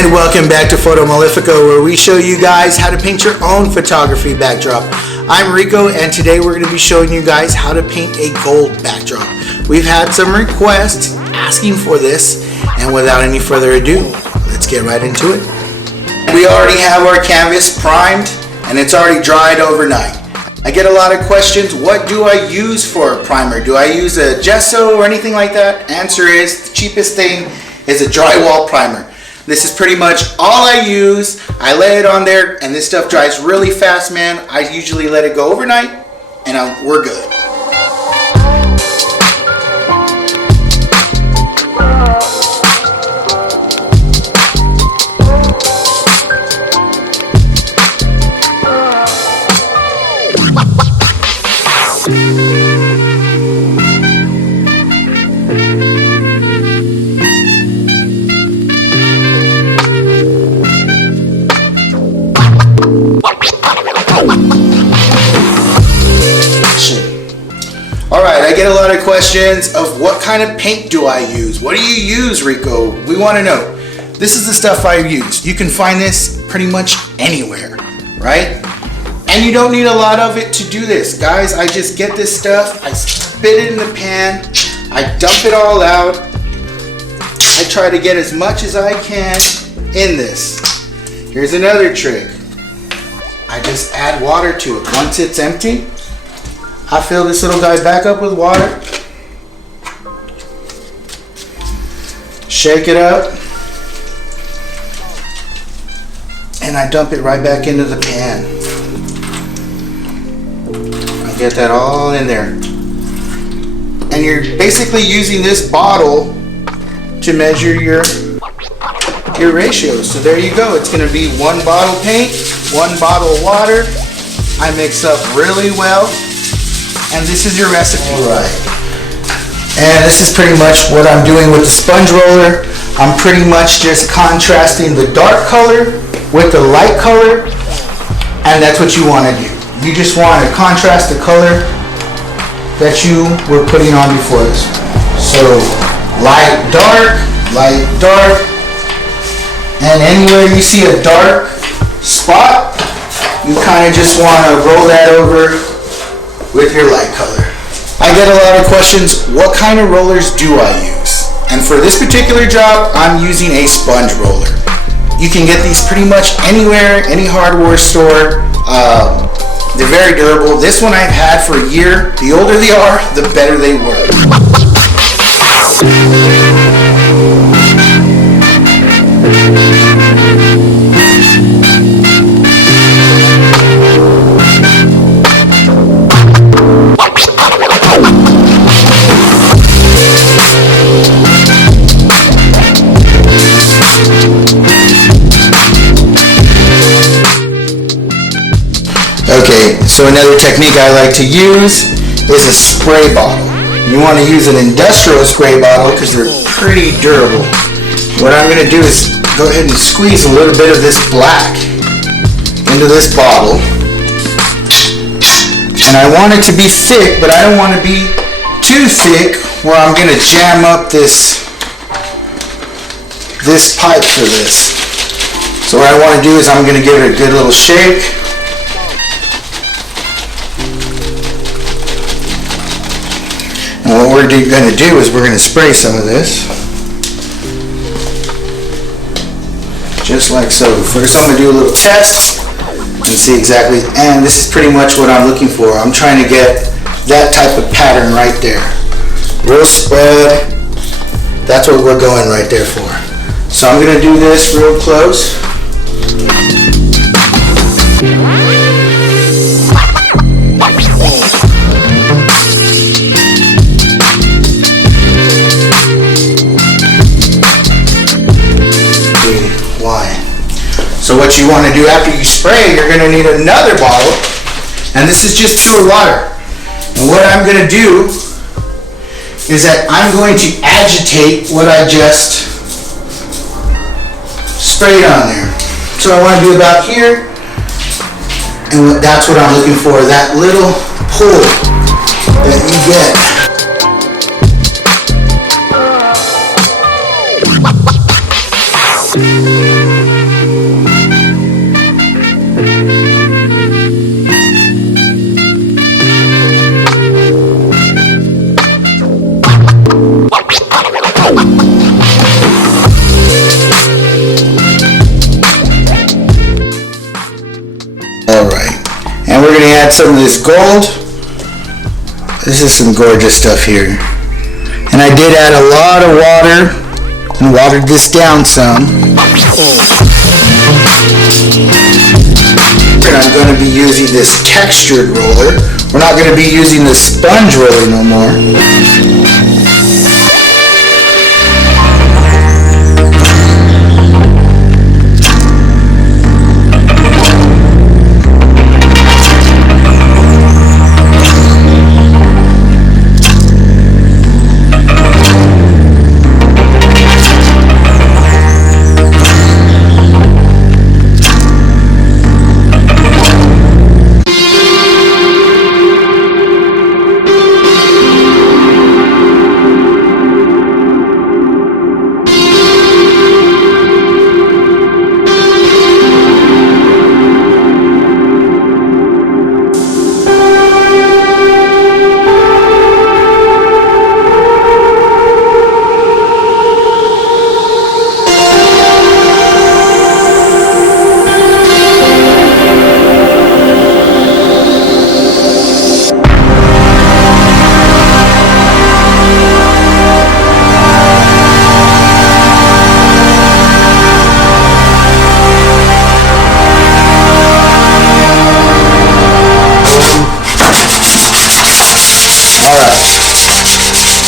And welcome back to Photo Malefico, where we show you guys how to paint your own photography backdrop. I'm Rico, and today we're going to be showing you guys how to paint a gold backdrop. We've had some requests asking for this, and without any further ado, let's get right into it. We already have our canvas primed, and it's already dried overnight. I get a lot of questions, what do I use for a primer? Do I use a gesso or anything like that? Answer is, the cheapest thing is a drywall primer. This is pretty much all I use. I lay it on there and this stuff dries really fast, man. I usually let it go overnight and we're good. Alright, I get a lot of questions of what kind of paint do I use? What do you use, Rico? We want to know. This is the stuff I use. You can find this pretty much anywhere, right? And you don't need a lot of it to do this. Guys, I just get this stuff, I spit it in the pan, I dump it all out. I try to get as much as I can in this. Here's another trick. I just add water to it. Once it's empty, I fill this little guy back up with water, shake it up, and I dump it right back into the pan. I get that all in there. And you're basically using this bottle to measure your ratios. So there you go. It's going to be 1 bottle paint, 1 bottle of water. I mix up really well. And this is your recipe. Right. And this is pretty much what I'm doing with the sponge roller. I'm pretty much just contrasting the dark color with the light color, and that's what you want to do. You just want to contrast the color that you were putting on before this. So light, dark, and anywhere you see a dark spot, you kind of just want to roll that over with your light color. I get a lot of questions, what kind of rollers do I use? And for this particular job, I'm using a sponge roller. You can get these pretty much anywhere, any hardware store. They're very durable. This one I've had for a year. The older they are, the better they work. Okay, so another technique I like to use is a spray bottle. You want to use an industrial spray bottle because they're pretty durable. What I'm going to do is go ahead and squeeze a little bit of this black into this bottle. And I want it to be thick, but I don't want to be too thick where I'm going to jam up this pipe for this. So what I want to do is I'm going to give it a good little shake. And what we're going to do is we're going to spray some of this. Just like so. First I'm going to do a little test and see exactly, and this is pretty much what I'm looking for. I'm trying to get that type of pattern right there. Real spread. That's what we're going right there for. So I'm going to do this real close. So what you want to do after you spray, you're going to need another bottle, and this is just pure water. And what I'm going to do is that I'm going to agitate what I just sprayed on there. So I want to do about here, and that's what I'm looking for, that little pull that you get. add some of this gold. This is some gorgeous stuff here. And I did add a lot of water and watered this down some. And I'm going to be using this textured roller. We're not going to be using the sponge roller no more.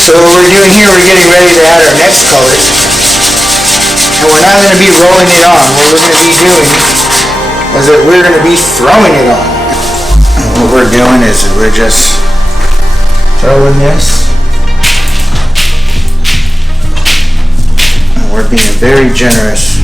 So what we're doing here, we're getting ready to add our next colors. And we're not going to be rolling it on. What we're going to be doing is that we're going to be throwing it on. And what we're doing is we're just throwing this. And we're being very generous.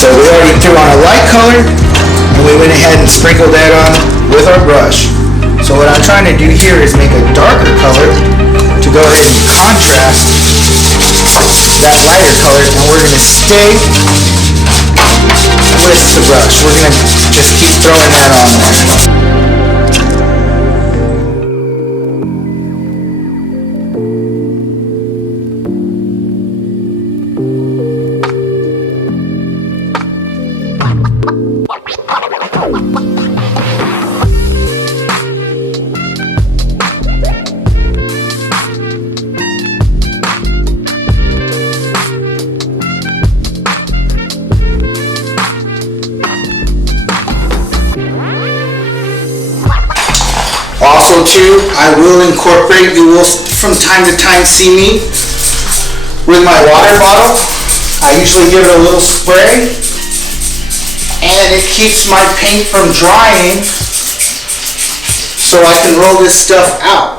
So we already threw on a light color, and we went ahead and sprinkled that on with our brush. So what I'm trying to do here is make a darker color to go ahead and contrast that lighter color, and we're going to stay with the brush. We're going to just keep throwing that on there. Also too, I will incorporate, you will from time to time see me with my water bottle. I usually give it a little spray, and it keeps my paint from drying so I can roll this stuff out.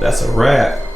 That's a wrap.